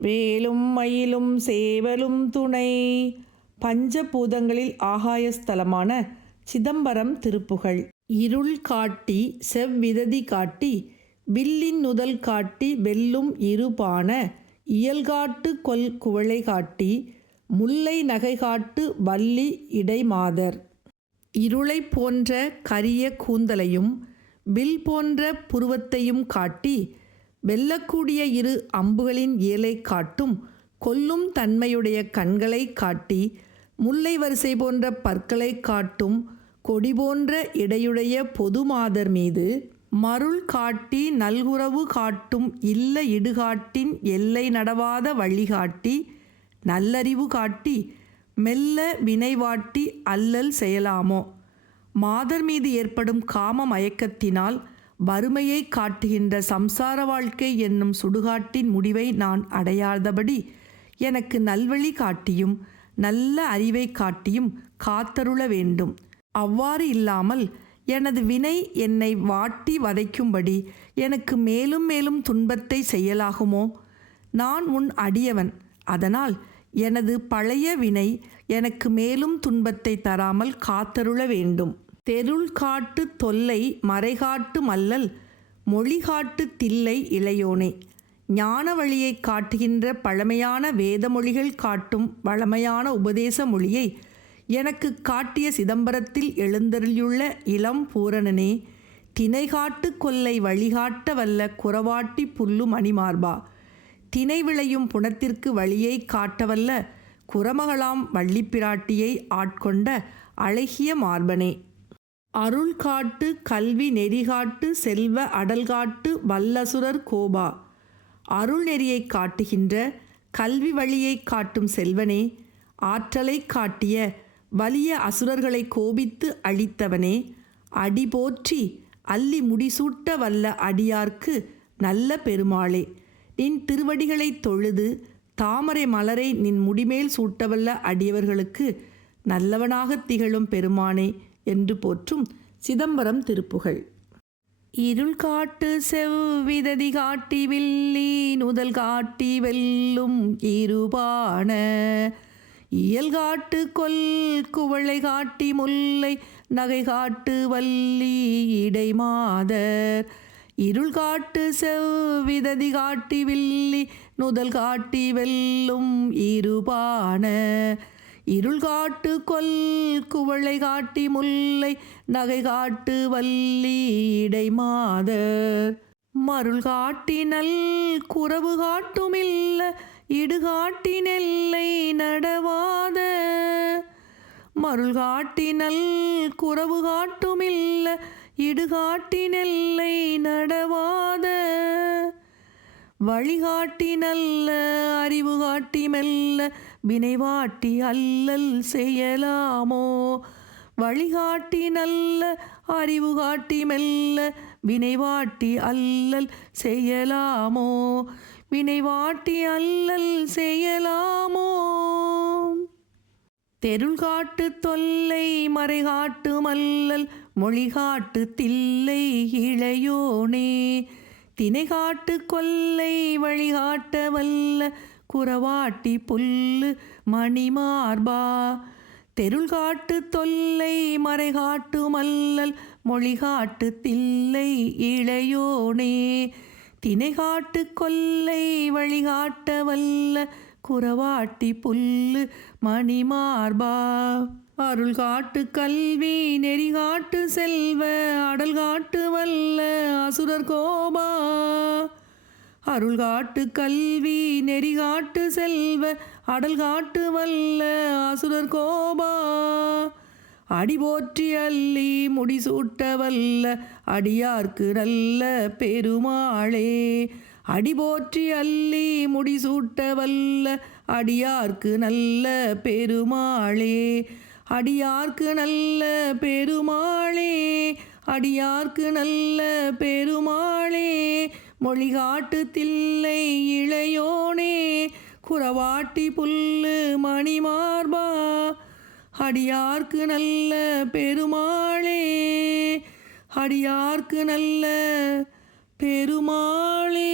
வேலும் மயிலும் சேவலும் துணை. பஞ்சபூதங்களில் ஆகாயஸ்தலமான சிதம்பரம் திருப்புகழ். இருள் காட்டி செவ்விததி காட்டி வில்லின் நுதல் காட்டி வெல்லும் இருபான இயல்காட்டு கொல் குவளை காட்டி முல்லை நகை காட்டு வள்ளி இடைமாதர் இருளை போன்ற கரிய கூந்தலையும் வில் போன்ற புருவத்தையும் காட்டி வெல்லக்கூடிய இரு அம்புகளின் இயலை காட்டும் கொல்லும் தன்மையுடைய கண்களை காட்டி முல்லை வரிசை போன்ற பற்களை காட்டும் கொடி போன்ற இடையுடைய பொது மாதர் மீது மருள் காட்டி நல்குறவு காட்டும் இல்ல இடுகாட்டின் எல்லை நடவாத வழிகாட்டி நல்லறிவு காட்டி மெல்ல வினைவாட்டி அல்லல் செய்யலாமோ? மாதர் மீது ஏற்படும் காம மயக்கத்தினால் வறுமையை காட்டுகின்ற சம்சார வாழ்க்கை என்னும் சுடுகாட்டின் முடிவை நான் அடையாதபடி எனக்கு நல்வழி காட்டியும் நல்ல அறிவை காட்டியும் காத்தருள வேண்டும். அவ்வாறு இல்லாமல் எனது வினை என்னை வாட்டி வதைக்கும்படி எனக்கு மேலும் மேலும் துன்பத்தை செய்யலாகுமோ? நான் உன் அடியவன். அதனால் எனது பழைய வினை எனக்கு மேலும் துன்பத்தை தராமல் காத்தருள வேண்டும். தெருள் காட்டு தொல்லை மறைகாட்டு மல்லல் மொழிகாட்டு தில்லை இளையோனே. ஞான வழியை காட்டுகின்ற பழமையான வேதமொழிகள் காட்டும் வளமையான உபதேச மொழியை எனக்கு காட்டிய சிதம்பரத்தில் எழுந்தருளியுள்ள இளம் பூரணனே திணைகாட்டு கொல்லை வழிகாட்ட வல்ல குறவாட்டி புல்லு மணிமார்பா. திணை விளையும் புனத்திற்கு வழியை காட்டவல்ல குரமகளாம் வள்ளிப்பிராட்டியை ஆட்கொண்ட அழகிய மார்பனே. அருள் காட்டு கல்வி நெறிகாட்டு செல்வ அடல்காட்டு வல்லசுரர் கோபா. அருள் நெறியை காட்டுகின்ற கல்வி வழியை காட்டும் செல்வனே ஆற்றலை காட்டிய வலிய அசுரர்களை கோபித்து அழித்தவனே அடி போற்றி அள்ளி முடிசூட்ட வல்ல அடியார்க்கு நல்ல பெருமாளே நின் திருவடிகளைத் தொழுது தாமரை மலரை நின் முடிமேல் சூட்டவல்ல அடியவர்களுக்கு நல்லவனாகத் திகழும் பெருமானே என்று போற்றும் சிதம்பரம் திருப்புகழ் இருள் காட்டு செவ்விததி காட்டி வில்லி நுதல் காட்டி வெல்லும் இருபான. இயல் காட்டு கொல் குவளை காட்டி முல்லை நகை காட்டு வள்ளி இடைமாதர் இருள் காட்டு செவ்விததி காட்டி வில்லி நுதல் காட்டி வெல்லும் இருபான. இருள் காட்டு கொல் குவளை காட்டி முல்லை நகை காட்டு வள்ளி இடைமாதர் மருள் காட்டி நல் குறவு காட்டுமில்ல இடுகாட்டி நெல்லை நடவாத மருள் காட்டி நல் குறவு காட்டுமில்ல இடுகாட்டி நெல்லை நடவாத வழிகாட்டி நல்ல அறிவு காட்டி மெல்ல வினைவாட்டி அல்லல் செய்யலாமோ? வழிகாட்டி நல்ல அறிவு காட்டி மெல்ல வினைவாட்டி அல்லல் செய்யலாமோ? வினைவாட்டி அல்லல் செய்யலாமோ? தெருள் காட்டு தொல்லை மறைகாட்டு மல்லல் மொழிகாட்டு தில்லை இளையோனே. திணைகாட்டு கொல்லை வழிகாட்ட வல்ல குறவாட்டி புல்லு மணிமார்பா. தெருள் காட்டு தொல்லை மறைகாட்டு மல்லல் மொழிகாட்டு தில்லை இளையோனே. திணைகாட்டு கொல்லை வழிகாட்ட வல்ல குறவாட்டி புல்லு மணிமார்பா. அருள் காட்டு கல்வி நெறி காட்டு செல்வ அடல் காட்டு வல்ல அசுரர் கோபா. அருள் காட்டு கல்வி நெறி காட்டு செல்வ அடல் காட்டு வல்ல அசுரர் கோபா. அடி போற்றி அள்ளி முடிசூட்ட வல்ல அடியார்க்கு நல்ல பெருமாளே. அடிபோற்றி அள்ளி முடிசூட்ட வல்ல அடியார்க்கு நல்ல பெருமாளே. அடியார்க்கு நல்ல பெருமாளே அடியார்க்கு நல்ல பெருமாளே. மொழிகாட்டு தில்லை இளையோனே குறவாட்டி புல்லு மணிமார்பா. அடியார்க்கு நல்ல பெருமாளே அடியார்க்கு நல்ல பெருமாளே.